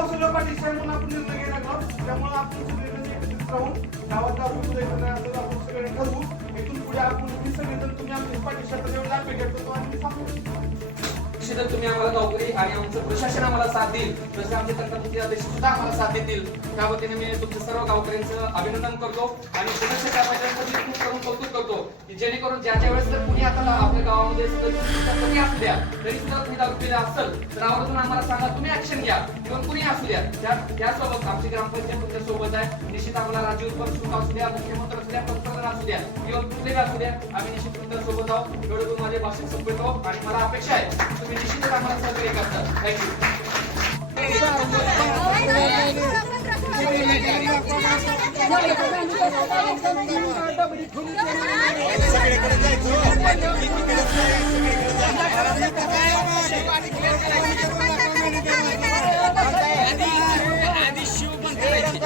गाव गाव सगळं पाठीशी आहे म्हणून आपण निर्णय घ्यायला आहोत. त्यामुळे आपण सगळेजण एकत्रित राहून गावात दारू सुद्धा करण्याचं आपण सगळे ठरवू. इथून पुढे आपण हे सगळेजण तुम्ही आमच्या पाठीशी आता एवढं अपेक्षा करतो आणि मी सांगतो निश्चितच तुम्ही आम्हाला नोकरी आणि आमचं प्रशासन आम्हाला साथ देईल. तसे आमचे तंत्रज्ञ अध्यक्ष सुद्धा आम्हाला साथ देतील. त्या वतीने मी तुमच्या सर्व गावकऱ्यांचं अभिनंदन करतो. आणि पुनश्च त्या जेणेकरून ज्या ज्या वेळेस जर कुणी आता आपल्या गावामध्ये सुद्धा कमी असू द्या तरी सुद्धा कुणी दारू पिले असेल तर आवर्जून आम्हाला सांगा तुम्ही ऍक्शन घ्या. किंवा कुणी असू द्या. त्यासोबत आमची ग्रामपंचायत तुमच्यासोबत आहे. निश्चित आम्हाला राज्य उत्पन्न शुल्क असू द्या मुख्यमंत्री असू द्या पंतप्रधान असू द्या किंवा कुठलेही असू द्या आम्ही निश्चित तुमच्यासोबत आहोत. एवढं तुम्ही माझे भाषण संपवतो आणि मला अपेक्षा आहे तुम्ही निश्चितच आम्हाला सहकार्य करता. थँक्यू आधी शिव पण करायची